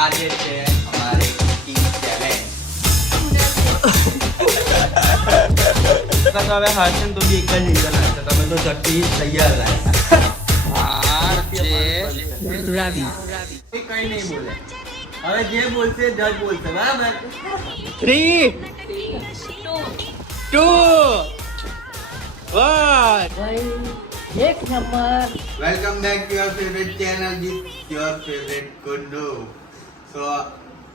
આજે છે અમારી કુકિંગ ચેલેન્જ તમે હવે હારશે ને તો બી એક જ રીઝન હશે તમે તો ચટણી તૈયાર લાગ્યા એ કઈ નહીં બોલે હવે જે બોલશે જજ બોલશે બરાબર થ્રી ટુ વન એક number welcome back to your favourite channel with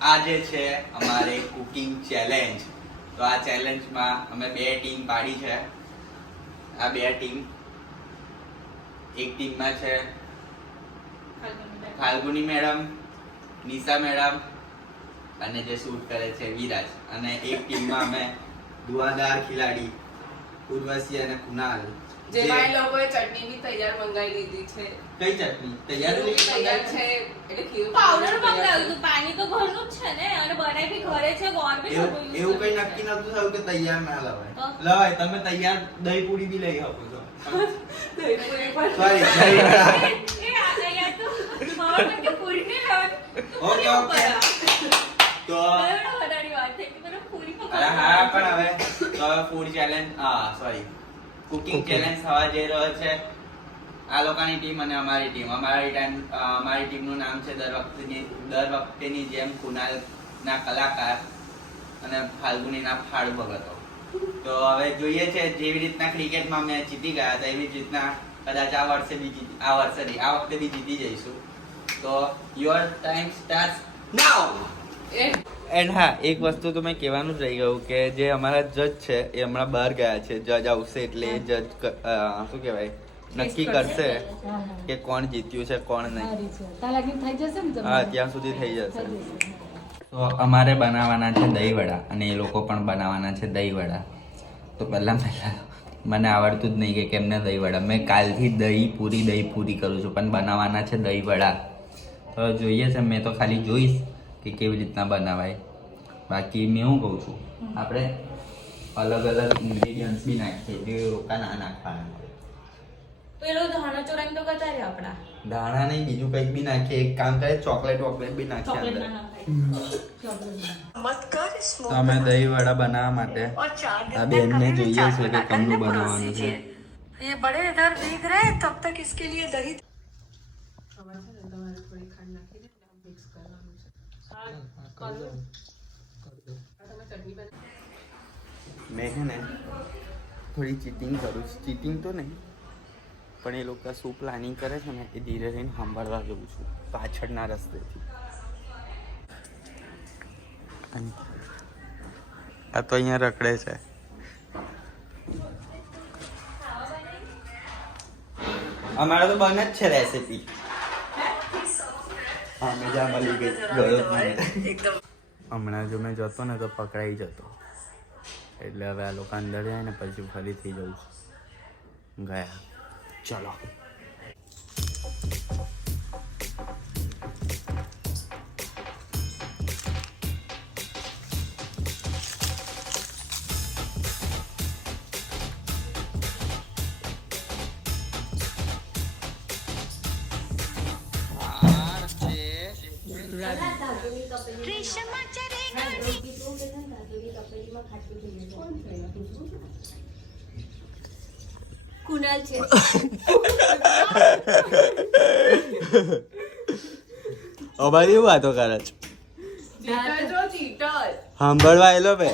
આ જે છે અમારે કુકિંગ ચેલેન્જ તો આ ચેલેન્જમાં અમે બે ટીમ પાડી છે. આ બે ટીમ એક ટીમમાં છે ફાલ્ગુની મેડમ. નિશા મેડમ અને જે શૂટ કરે છે વિરાજ. અને એક ટીમમાં અમે ધુઆધાર ખિલાડી ઉર્વશી અને કુનાલ જેમાં એ લોકોએ ચટણીની તૈયાર મંગાવી લીધી છે. કઈ ચટણી? તૈયાર તૈયાર છે એટલે ખીરું પાવડર મંગાવ્યું હતું પાણી તો ઘરનું જ છે ને અને બનાવી બી ઘરે છે ગોળ બી એવું કઈ નક્કી. નતું થયું કે તૈયાર ના લવાય? લવાય તમે તૈયાર દહીં પૂરી બી લઈ શકો છો. પણ સોરી માટે પૂરી લાવવાની. Okay okay. તો પૂરી પકડવા અરે હા પણ હવે તો હવે food challenge sorry cooking challenge થવા જઈ રહ્યો છે. આ લોકોની ટીમ અને અમારી ટીમ અમારી ટાઈમ અમારી ટીમનું નામ છે દર વખતેની દર વખતેની જેમ કુનાલના કલાકાર અને ફાલ્ગુનીના ફાળુ ભગતો. તો હવે જોઈએ છે જેવી રીતના ક્રિકેટમાં મેં જીતી ગયા હતા એવી જ રીતના કદાચ આ વર્ષે બી જીતી આ વર્ષે નહીં આ વખતે બી જીતી જઈશું. તો યોર ટાઈમ સ્ટાર્ટ નાઉ એ એન્ડ હા એક વસ્તુ તો મેં કહેવાનું જ રહી ગયું કે જે અમારા જજ છે એ હમણાં બહાર ગયા છે. જજ આવશે એટલે એ જજ શું કહેવાય? નક્કી કરશે. કે કોણ જીત્યું છે કોણ નહીં? હા ત્યાં સુધી થઈ જશે. થઈ જશે. તો અમારે બનાવવાના છે દહીં વડા અને એ લોકો પણ બનાવવાના છે દહીં વડા તો પહેલાં પહેલાં મને આવડતું જ નહીં કે કેમને દહીં વડા મેં કાલથી દહીં પૂરી દહીં પૂરી કરું છું પણ બનાવવાના છે દહીં વડા તો જોઈએ છે મેં તો ખાલી જોઈશ. કે કેવી રીતના બનાવાય બાકી મેં હું કહું છું આપણે અલગ અલગ ઇન્ગ્રેડિયન્ટ્સ બી નાખીએ જે રોકા ના નાખવાના પેલો ધાણા ચોરાઈને તો કરતા રહ્યા આપણા ધાણા નહીં બીજું કંઈક બી નાખીએ એક કામ કરે ચોકલેટ વોકલેટ બી નાખીએ ચોકલેટ અંદર ના નખાય. ચોકલેટ. તો અમે દહીં વડા બનાવવા માટે આ બેનને જોઈએ છે કે કેમનું બનાવવાનું છે ये बड़े इधर भीग रहे हैं, तब तक इसके लिए दही મેં છે ને થોડી ચીટિંગ કરું છું. ચીટિંગ તો નહીં, પણ એ લોકો શું પ્લાનિંગ કરે છે ને, એ ધીરે રહીને સાંભળવા જઉં છું, પાછળના રસ્તેથી. આ તો અહીંયા રખડે છે. અમારે તો બને જ છે રેસીપી હા મળી ગઈ. ગયો હમણાં જો મેં જતો ને તો પકડાઈ જતો. એટલે હવે આ લોકો અંદર જાય ને પછી ફરીથી જવું. છું ગયા. ચલો. કુનાલ છે. અમારી એવું વાતો કરે છે. સાંભળવા એલો બે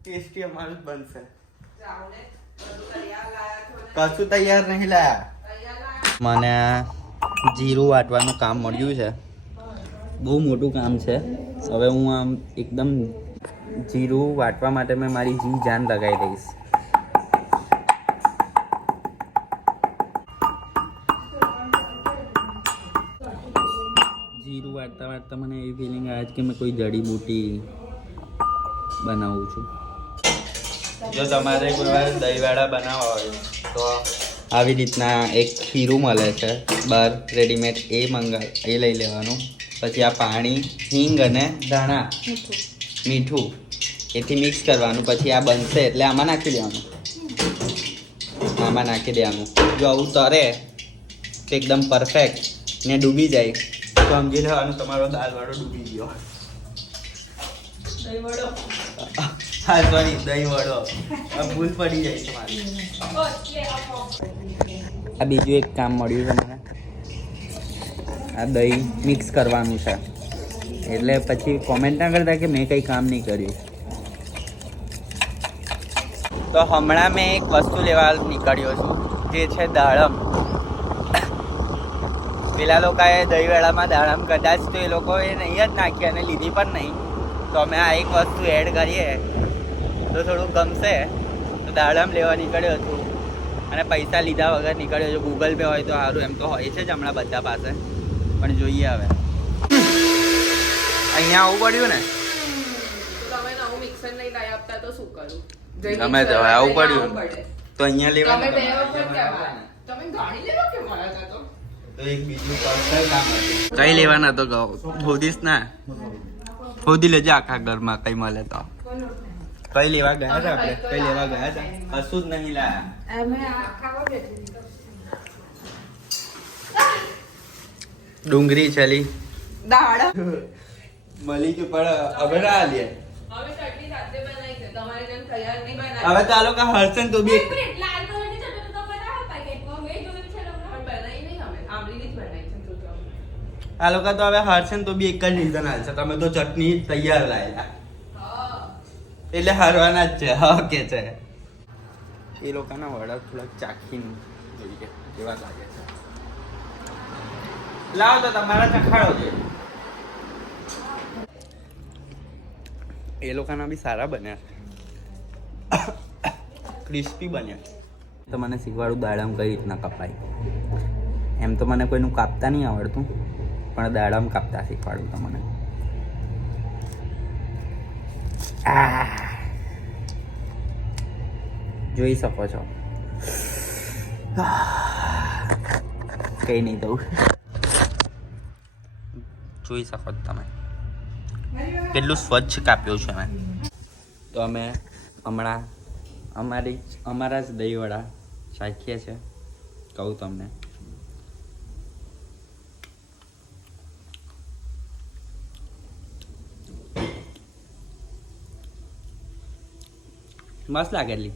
ટેસ્ટી અમારું બનશે. કશું તૈયાર નહીં લાયા. મને જીરું વાટવાનું કામ મળ્યું છે. બહુ મોટું કામ છે. હવે હું આમ એકદમ જીરું વાટવા માટે મેં મારી જી જાન લગાવી દઈશ. જીરું વાટતા વાટતા મને એવી ફિલિંગ આવે છે કે મેં કોઈ જડીબૂટી બનાવું છું. જો તમારે કોઈ વાર દહીંવાળા બનાવવા હોય તો આવી રીતના એક ખીરું મળે છે. બહાર રેડીમેડ એ મંગા એ લઈ લેવાનું. પછી આ પાણી હિંગ અને ધાણા. મીઠું. એથી મિક્સ કરવાનું. પછી આ બનશે એટલે આમાં નાખી દેવાનું. આમાં નાખી દેવાનું. જો આવું તરે તો એકદમ પરફેક્ટ ને ડૂબી જાય. તો સમજી લેવાનું તમારો દાળવાળો ડૂબી ગયો. હા સોરી દહીં વડો. ભૂલ પડી જાય તમારી આ બીજું એક કામ મળ્યું છે મને. આ દહીં મિક્સ કરવાનું છે. એટલે પછી કોમેન્ટ ના કરતા કે મેં કંઈ કામ નહીં કર્યું. તો હમણાં મેં એક વસ્તુ લેવા નીકળ્યો છું, જે છે દાડમ. પેલા લોકોએ દહીંવાળામાં દાડમ કદાચ તો એ લોકોએ નહીં જ નાખી અને લીધી પણ નહીં. તો અમે આ એક વસ્તુ એડ કરીએ. તો થોડું ગમશે. તો દાડમ લેવા નીકળ્યો છું. અને પૈસા લીધા વગર નીકળ્યો છું. ગૂગલ પે હોય તો સારું એમ તો હોય છે જ હમણાં બધા પાસે. પણ જોઈએ હવે. અહીંયા આવું પડ્યું ને? તો તમે તો આવું પડ્યું. તો અહીંયા લેવા તમે ગાડી લેવા કે મારા તો. કઈ લેવાના તો કહો? ખોદીશ ના? ખોદી લેજે આખા ઘરમાં કઈ મળે તો. કઈ લેવા ગયા હતા આપણે? કઈ લેવા ગયા હતા? કશું જ નહીં લાયા. ડુંગળી ચલી દાડા મળી ગયું પણ હવે ના લે હવે ચાલો કે હર્ષન છે. તમારે જેમ તૈયાર નહીં બનાવી. હવે તો આ લોકો તો બી. આ લોકો તો હવે હર્ષન તો બી એક જ રીઝન હાલશે તમે તો ચટણી તૈયાર લાયેલા. એટલે હારવાના જ છે. હા, કે છે. એ લોકોના વડા થોડાક ચાખીને જોઈએ એવા લાગે છે. લાવો તો તમારા ચખાડો છે. એ લોકોના બી સારા બન્યા ક્રિસ્પી બન્યા તો મને શીખવાડું દાડમ કઈ રીતના કપાય. એમ તો મને કોઈનું કાપતા નહીં આવડતું, પણ દાડમ કાપતા શીખવાડું તમને. જોઈ શકો છો. કઈ નહીં દઉં. જોઈ શકો તમે. કેટલું સ્વચ્છ કાપ્યું છે મેં. તો અમે હમણાં અમારી અમારા જ દહીંવડા શાખીએ છે કહું તમને. મસ્ત લાગે એટલી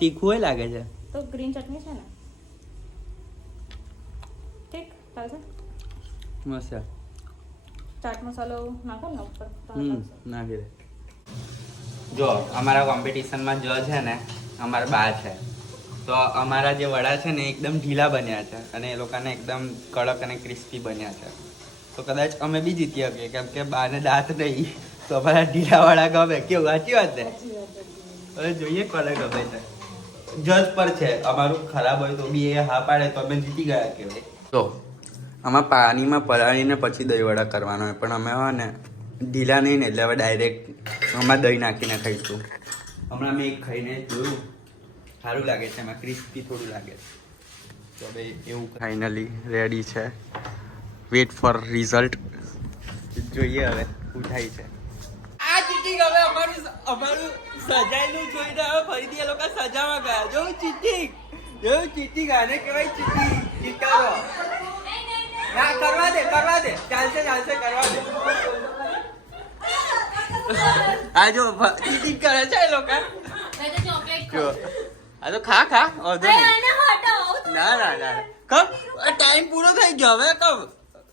તીખું લાગે છે. તો ગ્રીન ચટણી છે ને? ઠીક ચાલશે? મસ્ત. ચાટ મસાલો નાખો ને ઉપર હમ નાખી દે. જો અમારા કોમ્પિટિશનમાં જો છે ને અમારા બા છે. તો અમારા જે વડા છે ને એકદમ ઢીલા બન્યા છે અને એ લોકોને એકદમ કડક અને ક્રિસ્પી બન્યા છે. તો કદાચ અમે બી જીતી શકીએ કેમ કે બાને દાંત નહીં. તો અમારા ઢીલા વડા ગમે કેવું? સાચી વાત છે. હવે જોઈએ કોને ગમે છે. જજ પર છે અમારું ખરાબ હોય તો બી એ હા પાડે તો અમે જીતી ગયા કહેવાય. તો આમાં પાણીમાં પલાળીને પછી દહીં વડા કરવાનો હોય પણ અમે હોય ને ઢીલા નહીં ને એટલે હવે ડાયરેક્ટ આમાં દહીં નાખીને ખાઈશું. હમણાં મેં એક ખાઈને જોયું સારું લાગે છે એમાં ક્રિસ્પી થોડું લાગે છે. તો હવે એવું ફાઇનલી રેડી છે. વેટ ફોર રિઝલ્ટ જોઈએ હવે શું થાય છે. આ જીતી ગયો અમારું અમારું સજાયેલું જોઈને હવે ફરીથી એ લોકો સજાવા ગયા. જો ચીટિંગ જો ચીટિંગ આને કહેવાય ચીટિંગ ચીટાડો ના કરવા દે કરવા દે. ચાલશે ચાલશે કરવા દે. આ જો ચીટિંગ કરે છે એ લોકો. જો. આ તો ખા ખા હટાવો. ના ના ના. કબ ટાઈમ પૂરો થઈ ગયો હવે કબ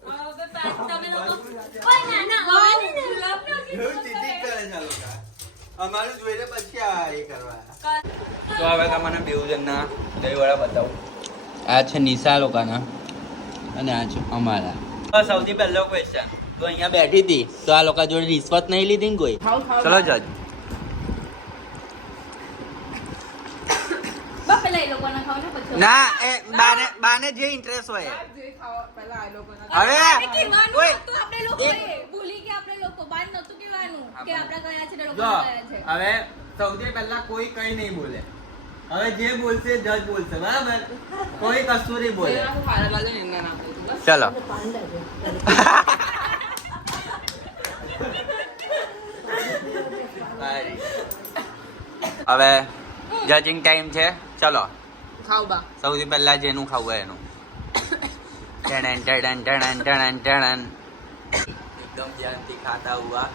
હવે તમે લોકો ના, ના, ચીટિંગ કરે છે લોકો. અમારું જોઈને પછી આ એ કરવા. તો હવે તમને બેઉ જણના બતાવું. આ છે નિશા લોકોના અને આ છે અમારા. સૌથી પહેલો ક્વેશ્ચન તો અહીંયા બેઠી હતી તો આ લોકો જોડે રિશ્વત નહીં લીધી ને કોઈ? ચલો જજ. ને એ બાને બાને જે ઇન્ટરેસ્ટ હોય જે ખાઓ પહેલા આ લોકોના હવે કહેવાનું કે ગયા છે લોકો ગયા છે. હવે સૌથી પહેલા કોઈ કઈ નહીં બોલે. હવે જે બોલશે જજ બોલશે બરાબર? કોઈ કશું નહીં બોલે ચલો. હવે જજિંગ ટાઈમ છે. ચલો. ખાવ સૌથી પહેલા જેનું ખાવું એનું. ટણન ટણન ટણન ટણન ટણન. એકદમ ધ્યાનથી ખાતા હુઆ.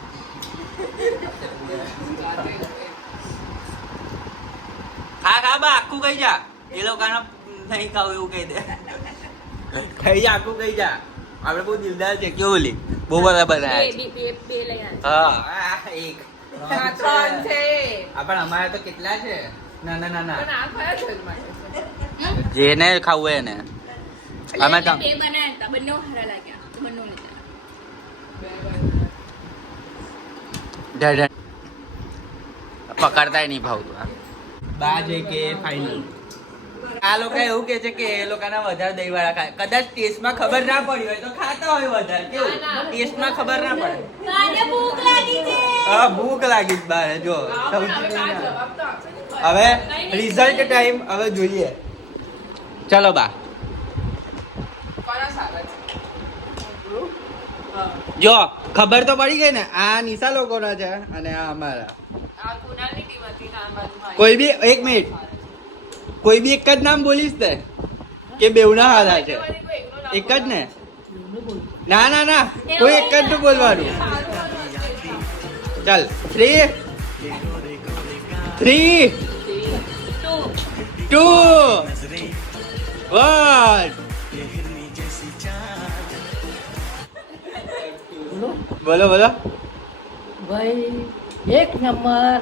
ખા ખા બા આખું કઈ જા. એ લોકોને નહીં ખાવું એવું કહી દે. ખાઈ જા આખું કઈ જા. આપણે બહુ દિલદાર છે કેવું બોલી બહુ બધા બે બધા બે બે બે લઈ આવ. હા. એક. ત્રણ છે. આ અમારે તો કેટલા છે? ના ના ના છે? જેને ખાવું એને. અમે તો બે બનાવ્યા હતા બંને લીધા બે બનાવ્યા. ઢ- ઢ. પકડતાય નહીં ભાવતું. બા જે કે ફાઇનલ આ લોકો એવું કે છે કે એ લોકોના વધારે દહીં વાળા ખાય. કદાચ ટેસ્ટમાં ખબર ના પડી હોય તો ખાતા હોય વધારે. કેવું? ટેસ્ટમાં ખબર ના પડે. ભૂખ લાગી છે. હા ભૂખ લાગી જ. બારે જો. હવે રિઝલ્ટ ટાઈમ હવે જોઈએ. ચલો બા કોના સારા છે હા. જો ખબર તો પડી ગઈ ને આ નિશા લોકોના છે અને આ અમારા. કોઈ બી એક મિનિટ. કોઈ બી એક જ નામ બોલીશ તે કે બેવના હારા છે. એક જ ને? ના ના ના. કોઈ એક જ નું બોલવાનું. ચાલ થ્રી થ્રી ટુ વન બોલો બોલો. ભાઈ એક નંબર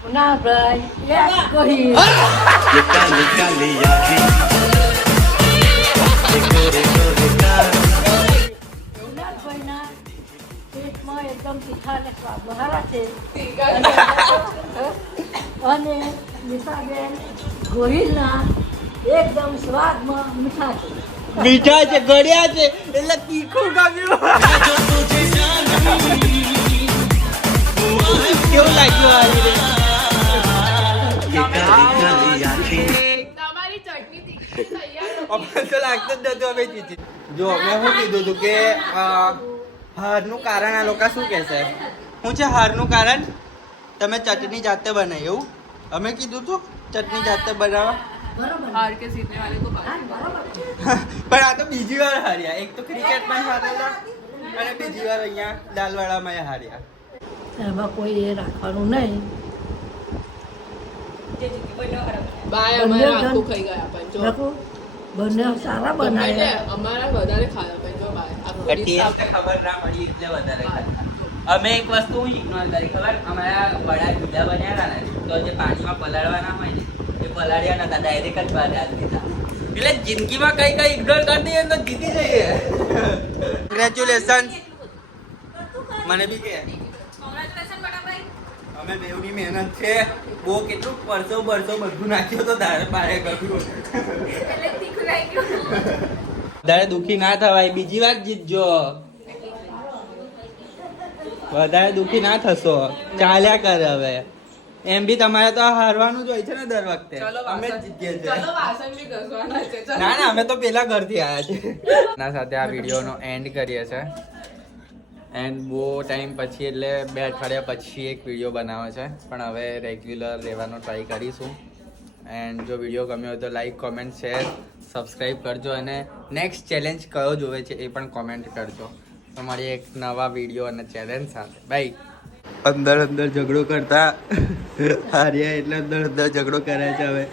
પુનાભાઈ એક ગોહી પુનાભાઈના પેટમાં એકદમ તીખા અને સ્વાદ છે. અને નિશાબેન ગોહિલના એકદમ સ્વાદમાં મીઠા છે. મીઠા છે ગળ્યા છે એટલે તીખું ગમ્યું કેવું લાગ્યું આવી રે તમારી ચટણી તીખી તૈયાર અમને તો લાગતું જ મેં શું કીધું હતું કે હારનું કારણ આ લોકો શું કહેશે? શું છે હારનું કારણ? તમે ચટણી જાતે બનાવી એવું? અમે કીધું તું ચટણી જાતે બનાવવા? બરોબર. હાર કે જીતને વાલે કો હા, બાત બરોબર. પણ આ તો બીજી વાર હાર્યા. એક તો ક્રિકેટમાં હારેલા અને બીજી વાર અહીંયા દાલવાડામાં હાર્યા. એમાં કોઈ એ રાખવાનું નહીં. બંને સારા બનાવ્યા. અમારા વધારે ખબર ના પડી એટલે વધારે અમે એક વસ્તુ હું ઇગ્નોર કરી ખબર? અમારા વડા જુદા બન્યા હતા ને તો જે પાણીમાં પલાળવાના હોય ને એ પલાળ્યા નતા ડાયરેક્ટ જ બહાર એટલે જિંદગીમાં કઈ કઈ ઇગ્નોર કરતી હોય તો જીતી જઈએ. કોંગ્રેચ્યુલેશન મને બી કે. અમે બેવની મહેનત છે. બહુ કેટલું પરસો બરસો બધું નાખ્યું તો તારે બારે એટલે વધારે દુખી ના થવાય. બીજી વાર જીતજો. વધારે દુખી ના થશો. ચાલ્યા કરે હવે. એમ બી તમારે તો હારવાનું જ હોય છે ને દર વખતે. અમે જીતીએ ચલો છીએ વાસણ બી ઘસવાના છે. ના ના અમે તો પેલા ઘરથી આવ્યા છે ના સાથે આ વિડીયોનો એન્ડ કરીએ છે. એન્ડ બહુ ટાઈમ પછી એટલે બે અઠવાડિયા પછી એક વીડિયો બનાવે છે. પણ હવે રેગ્યુલર રહેવાનો ટ્રાય કરીશું. એન્ડ જો વીડિયો ગમ્યો હોય તો લાઈક કોમેન્ટ શેર સબસ્ક્રાઈબ કરજો અને નેક્સ્ટ ચેલેન્જ કયો જોવે છે એ પણ કોમેન્ટ કરજો. તમારી એક નવા વીડિયો અને ચેલેન્જ સાથે. બાય અંદર અંદર ઝઘડો કરતા. હાર્યા એટલે અંદર અંદર ઝઘડો કરે છે હવે.